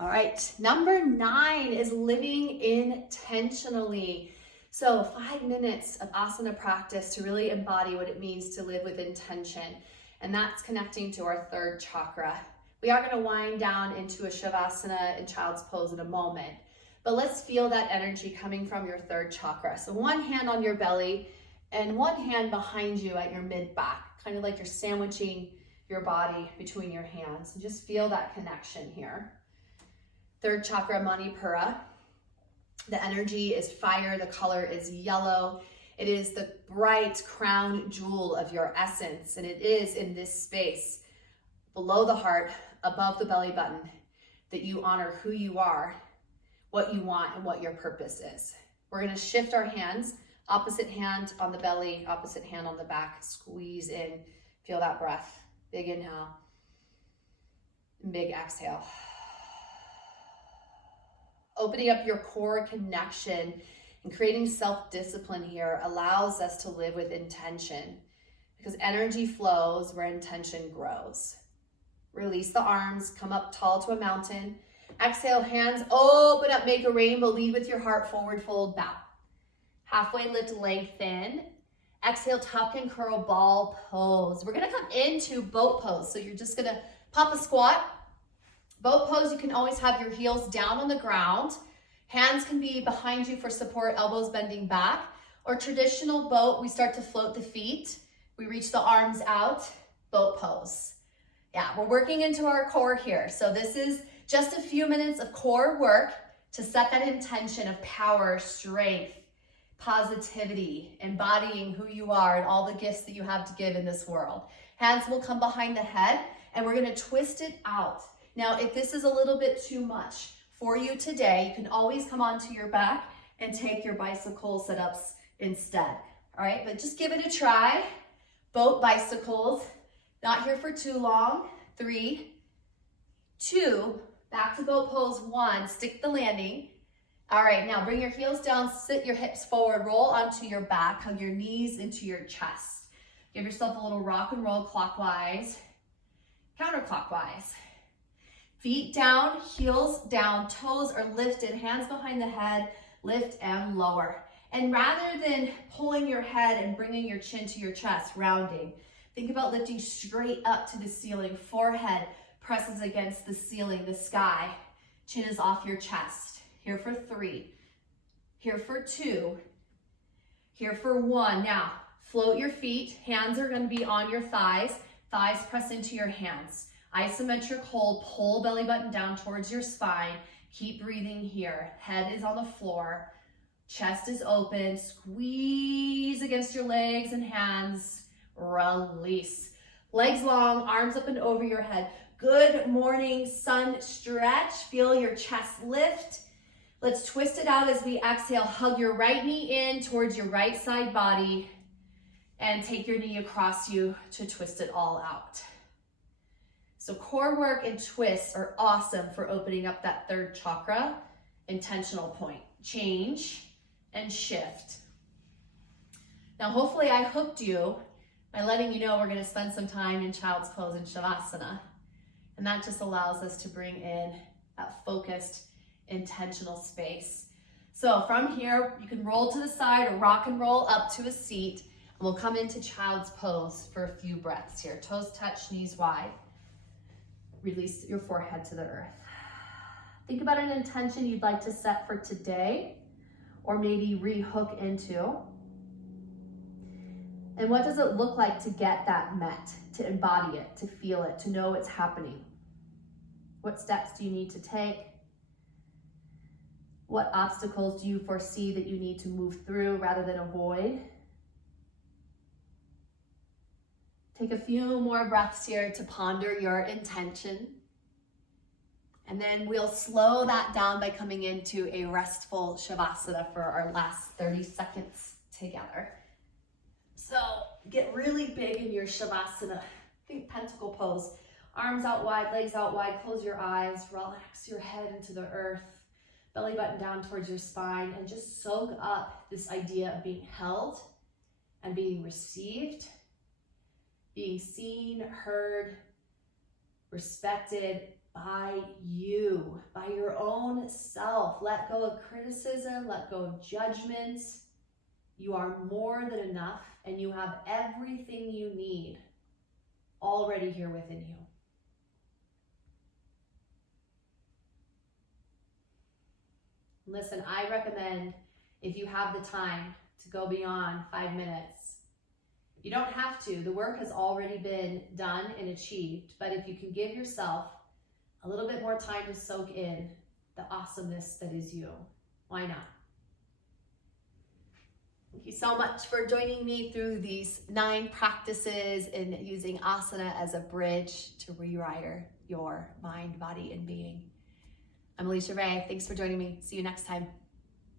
All right, number 9 is living intentionally. So 5 minutes of asana practice to really embody what it means to live with intention. And that's connecting to our third chakra. We are going to wind down into a shavasana and child's pose in a moment. But let's feel that energy coming from your third chakra. So one hand on your belly and one hand behind you at your mid-back, kind of like you're sandwiching your body between your hands. And just feel that connection here. Third chakra, Manipura. The energy is fire, the color is yellow. It is the bright crown jewel of your essence, and it is in this space, below the heart, above the belly button, that you honor who you are, what you want, and what your purpose is. We're gonna shift our hands, opposite hand on the belly, opposite hand on the back, squeeze in, feel that breath. Big inhale, and big exhale. Opening up your core connection and creating self-discipline here allows us to live with intention, because energy flows where intention grows. Release the arms, come up tall to a mountain. Exhale, hands open up, make a rainbow, lead with your heart, forward fold, bow. Halfway lift, lengthen. Exhale, tuck and curl, ball pose. We're gonna come into boat pose. So you're just gonna pop a squat. Boat pose, you can always have your heels down on the ground. Hands can be behind you for support, elbows bending back. Or traditional boat, we start to float the feet. We reach the arms out, boat pose. Yeah, we're working into our core here. So this is just a few minutes of core work to set that intention of power, strength, positivity, embodying who you are and all the gifts that you have to give in this world. Hands will come behind the head and we're gonna twist it out. Now, if this is a little bit too much for you today, you can always come onto your back and take your bicycle sit-ups instead. All right, but just give it a try. Boat bicycles, not here for too long. 3, 2, back to boat pose. 1, stick the landing. All right, now bring your heels down, sit your hips forward, roll onto your back, hug your knees into your chest. Give yourself a little rock and roll clockwise, counterclockwise. Feet down, heels down, toes are lifted, hands behind the head, lift and lower. And rather than pulling your head and bringing your chin to your chest, rounding, think about lifting straight up to the ceiling. Forehead presses against the ceiling, the sky. Chin is off your chest. Here for 3, here for 2, here for 1. Now, float your feet. Hands are gonna be on your thighs. Thighs press into your hands. Isometric hold, pull belly button down towards your spine. Keep breathing here. Head is on the floor. Chest is open. Squeeze against your legs and hands. Release. Legs long, arms up and over your head. Good morning, sun stretch. Feel your chest lift. Let's twist it out as we exhale. Hug your right knee in towards your right side body and take your knee across you to twist it all out. So core work and twists are awesome for opening up that third chakra, intentional point. Change and shift. Now, hopefully I hooked you by letting you know we're gonna spend some time in child's pose and shavasana. And that just allows us to bring in that focused, intentional space. So from here, you can roll to the side or rock and roll up to a seat, and we'll come into child's pose for a few breaths here. Toes touch, knees wide. Release your forehead to the earth. Think about an intention you'd like to set for today, or maybe rehook into. And what does it look like to get that met, to embody it, to feel it, to know it's happening? What steps do you need to take? What obstacles do you foresee that you need to move through rather than avoid? Take a few more breaths here to ponder your intention. And then we'll slow that down by coming into a restful shavasana for our last 30 seconds together. So get really big in your shavasana. Think pentacle pose. Arms out wide, legs out wide, close your eyes, relax your head into the earth, belly button down towards your spine, and just soak up this idea of being held and being received, being seen, heard, respected by you, by own self. Let go of criticism, let go of judgment. You are more than enough, and you have everything you need already here within you. Listen, I recommend, if you have the time, to go beyond 5 minutes. You don't have to. The work has already been done and achieved. But if you can give yourself a little bit more time to soak in the awesomeness that is you, why not? Thank you so much for joining me through these 9 practices and using asana as a bridge to rewire your mind, body, and being. I'm Alicia Ray. Thanks for joining me. See you next time.